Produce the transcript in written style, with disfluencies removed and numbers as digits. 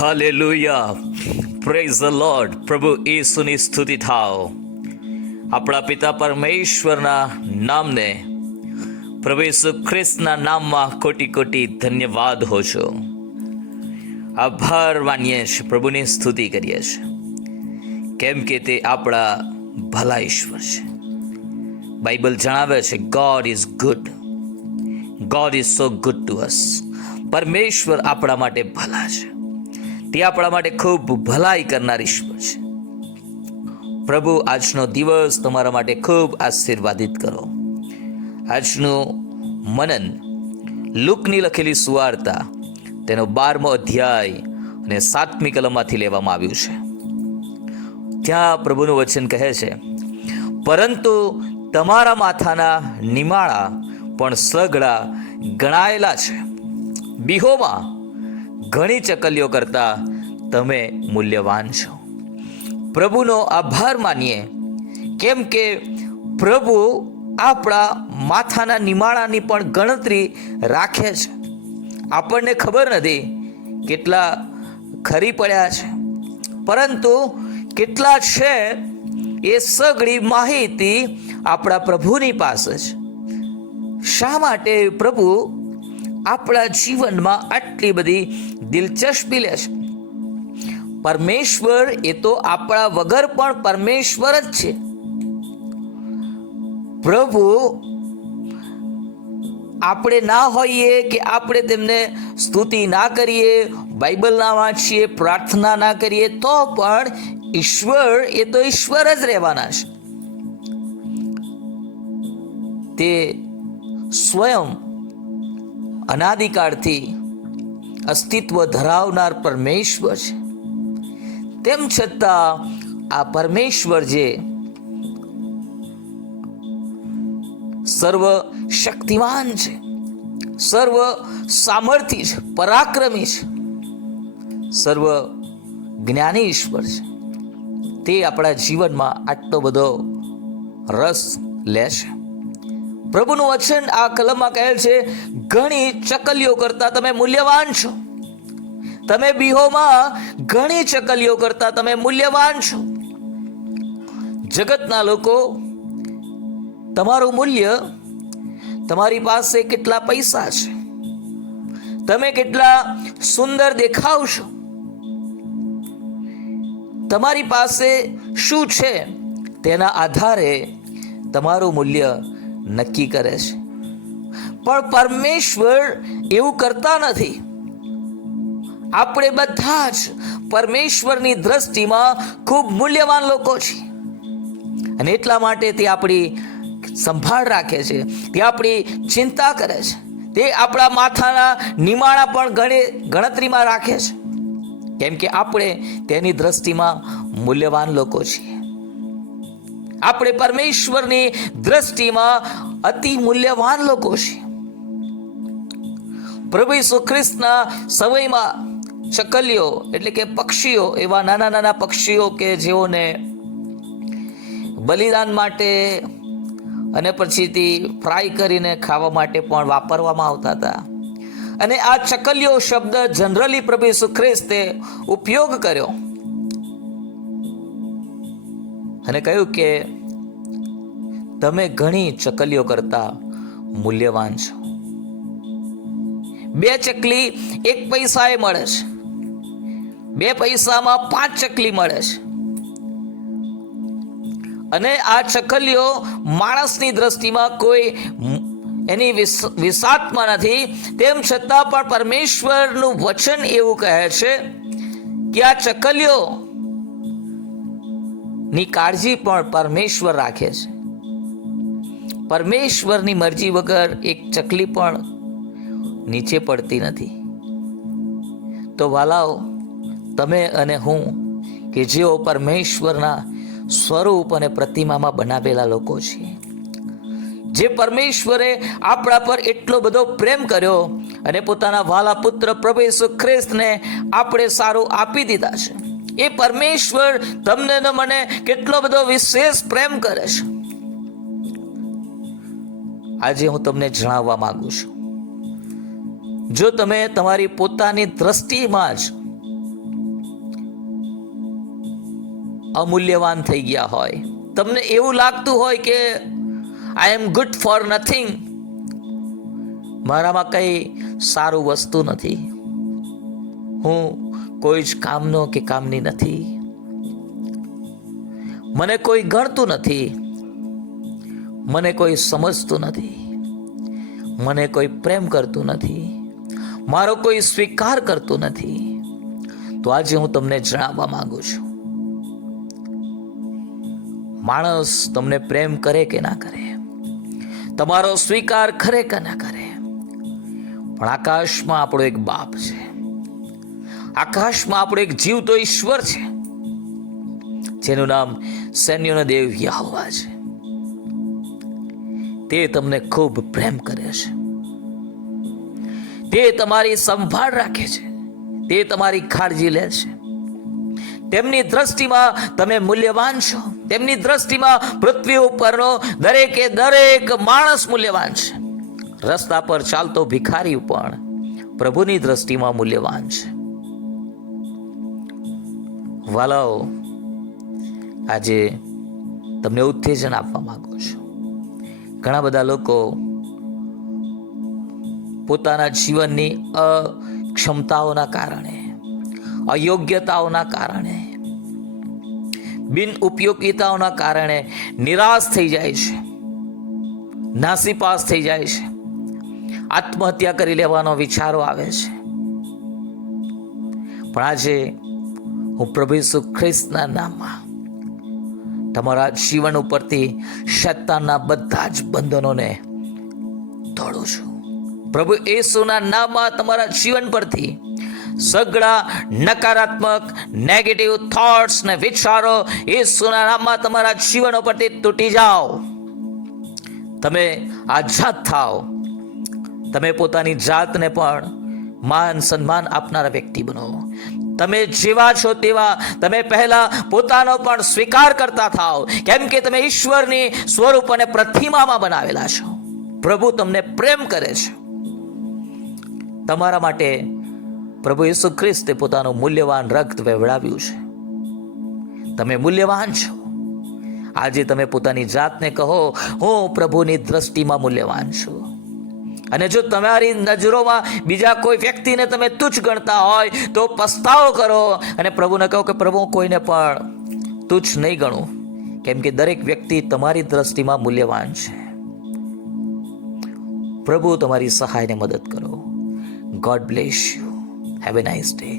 Hallelujah, praise the lord. પ્રભુ ઈસુની સ્તુતિ થાઓ. આપણા પિતા પરમેશ્વરના નામને, પ્રભુ ઈસુ ખ્રિસ્તના નામમાં કોટી કોટી ધન્યવાદ હો છો. આભાર માનીએ છીએ, પ્રભુની સ્તુતિ કરીએ છીએ, કેમ કે તે આપણા ભલા ઈશ્વર છે. બાઇબલ જણાવે છે, God is good, God is so good to us. પરમેશ્વર આપણા માટે ભલા છે, તે આપણા માટે ખૂબ ભલાઈ કરનાર ઈશ્વર છે. પ્રભુ આજનો દિવસ તમારા માટે ખૂબ આશીર્વાદિત કરો. આજનું મનન લુકની લખેલી સુવાર્તા તેનો 12મો અધ્યાય અને 7મી કલમમાંથી લેવામાં આવ્યું છે. ત્યાં પ્રભુનું વચન કહે છે, પરંતુ તમારા માથાના નિમાળા પણ સઘળા ગણાયેલા છે. બીહોમાં ઘણી ચકલીઓ કરતા તમે મૂલ્યવાન છો. પ્રભુનો આભાર માનીએ, કેમ કે પ્રભુ આપણા માથાના નિમાળાની પણ ગણતરી રાખે છે. આપણને ખબર નથી કેટલા ખરી પડ્યા છે, પરંતુ કેટલા છે એ સઘળી માહિતી આપણા પ્રભુની પાસે છે. શા માટે પ્રભુ આપણા જીવનમાં આટલી બધી દિલચસ્પી લે છે? પરમેશ્વર એ તો આપણા વગર પણ પરમેશ્વર જ છે. પ્રભુ આપણે ના હોઈએ કે આપણે તેમને સ્તુતિ ના કરીએ, બાઇબલ ના વાંચીએ, પ્રાર્થના ના કરીએ, તો પણ ઈશ્વર એ તો ઈશ્વર જ રહેવાના છે. તે સ્વયં અનાદિકાળથી અસ્તિત્વ ધરાવનાર પરમેશ્વર છે. તેમ છતાં આ પરમેશ્વર જે સર્વ શક્તિમાન છે, સર્વ સામર્થ્ય છે, પરાક્રમી છે, સર્વ જ્ઞાની ઈશ્વર છે, તે આપણા જીવનમાં આટલો બધો રસ લે છે. પ્રભુનું વચન આ કલમમાં કહે છે, ઘણી ચકલીઓ કરતા તમે મૂલ્યવાન છો. તમે બીહોમાં ઘણી ચકલીઓ કરતા તમે મૂલ્યવાન છો. જગતના લોકો તમારું મૂલ્ય તમારી પાસે કેટલા પૈસા છે, તમે કેટલા સુંદર દેખાવ છો, તમારી પાસે શું છે, તેના આધારે તમારું મૂલ્ય નક્કી કરે છે. પણ પરમેશ્વર એવું કરતા નથી. આપણે બધા જ પરમેશ્વરની દ્રષ્ટિમાં ખૂબ મૂલ્યવાન લોકો છીએ, અને એટલા માટે તે આપણી સંભાળ રાખે છે, તે આપણી ચિંતા કરે છે, તે આપણા માથાના નિમાળા પણ ગણતરીમાં રાખે છે, કેમ કે આપણે તેની દ્રષ્ટિમાં મૂલ્યવાન લોકો છીએ. આપણે પરમેશ્વરની દ્રષ્ટિમાં અતિ મૂલ્યવાન લોકો છીએ. પ્રભુ ઈસુ ખ્રિસ્તના સમયમાં ચકલીઓ એટલે કે પક્ષીઓ, એવા નાના નાના પક્ષીઓ કે જેઓને બલિદાન માટે અને પછીથી ફ્રાય કરીને ખાવા માટે પણ વાપરવામાં આવતા હતા. અને આ ચકલીઓ શબ્દ જનરલી પ્રભુ ઈસુ ખ્રિસ્તે ઉપયોગ કર્યો અને કહ્યું કે તમે ઘણી ચકલીઓ કરતા મૂલ્યવાન છો. 2 ચકલી 1 પૈસાએ મળે છે, 2 પૈસામાં 5 ચકલી મળે છે. અને આ ચકલીઓ માણસની દ્રષ્ટિમાં કોઈ એની વિસાતમાં નથી. તેમ છતાં પણ પરમેશ્વરનું વચન એવું કહે છે કે આ ચકલીઓ ની કાળજી પણ પરમેશ્વર રાખે છે. પરમેશ્વરની મરજી વગર એક ચકલી પણ નીચે પડતી નથી. તો વાલાઓ, તમે અને હું કે જેઓ પરમેશ્વરના સ્વરૂપ અને પ્રતિમામાં બનાવેલા લોકો છીએ, જે પરમેશ્વરે આપણા પર એટલો બધો પ્રેમ કર્યો અને પોતાના વાલા પુત્ર પ્રભુ ઈસુ ખ્રિસ્તને આપણે સારું આપી દીધા છે, એ પરમેશ્વર તમને ને મને કેટલો બધો વિશેષ પ્રેમ કરે છે. આજે હું તમને જણાવવા માંગુ છું, જો તમે તમારી પોતાની દ્રષ્ટિમાં જ અમૂલ્યવાન થઈ ગયા હોય, તમને એવું લાગતું હોય કે આઈ એમ ગુડ ફોર નથિંગ, મારામાં કંઈ સારું વસ્તુ નથી, હું કોઈ જ કામનો કે કામની નથી, મને કોઈ ગણતું નથી, મને કોઈ સમજતું નથી, મને કોઈ પ્રેમ કરતું નથી, મારો કોઈ સ્વીકાર કરતું નથી, તો આજે હું તમને જણાવવા માંગુ છું, માણસ તમને પ્રેમ કરે કે ના કરે, તમારો સ્વીકાર કરે કે ના કરે, પણ આકાશમાં આપણો એક બાપ છે, આકાશમાં આપણો એક જીવતો ઈશ્વર છે, જેનું નામ સૈન્યોનો દેવ યહોવા છે. તે તમને ખૂબ પ્રેમ કરે છે, તે તમારી સંભાળ રાખે છે, તે તમારી કાળજી લે છે. તેમની દ્રષ્ટિમાં તમે મૂલ્યવાન છો, તેમની દ્રષ્ટિમાં પૃથ્વી ઉપરનો દરેકે દરેક માણસ મૂલ્યવાન છે. રસ્તા પર ચાલતો ભિખારી પણ પ્રભુની દ્રષ્ટિમાં મૂલ્યવાન છે. વાલાઓ, આજે તમને ઉત્તેજન આપવા માંગુ છું. ઘણા બધા લોકો પોતાના જીવનની અક્ષમતાઓના કારણે, અયોગ્યતાઓના કારણે, બિન ઉપયોગિતાઓના કારણે નિરાશ થઈ જાય છે, નાસીપાસ થઈ જાય છે, આત્મહત્યા કરી લેવાનો વિચારો આવે છે. પણ આજે હું પ્રભુ ઈસુ ખ્રિસ્તના નામમાં તમારા જીવન ઉપરથી શૈતાનના બધા જ બંધનોને તોડું છું. પ્રભુ ઈસુના નામમાં તમારા જીવન પરથી સગળા નકારાત્મક નેગેટિવ થોટ્સ ને વિચારો ઈસુના નામમાં તમારા જીવન ઉપરથી તૂટી જાઓ. તમે આઝાદ થાઓ. તમે પોતાની જાતને પણ માન સન્માન આપનારા વ્યક્તિ બનો. તમે જેવા છો તેવા તમે પહેલા પોતાનો પણ સ્વીકાર કરતા થાઓ, કેમ કે તમે ઈશ્વરની સ્વરૂપ અને પ્રતિમામાં બનાવેલા છો. પ્રભુ તમને પ્રેમ કરે છે. તમારા માટે પ્રભુ ઈસુ ખ્રિસ્તે પોતાનું મૂલ્યવાન રક્ત વહેવડાવ્યું છે. તમે મૂલ્યવાન છો. આજે તમે પોતાની જાતને કહો, હું પ્રભુની દ્રષ્ટિમાં મૂલ્યવાન છું. અને જો તમારી નજરોમાં બીજા કોઈ વ્યક્તિને તમે તુચ્છ ગણતા હોય તો પસ્તાવો કરો અને પ્રભુને કહો કે પ્રભુ કોઈને પણ તુચ્છ નહીં ગણું, કેમ કે દરેક વ્યક્તિ તમારી દ્રષ્ટિમાં મૂલ્યવાન છે. પ્રભુ તમારી સહાયને મદદ કરો. God bless you. Have a nice day.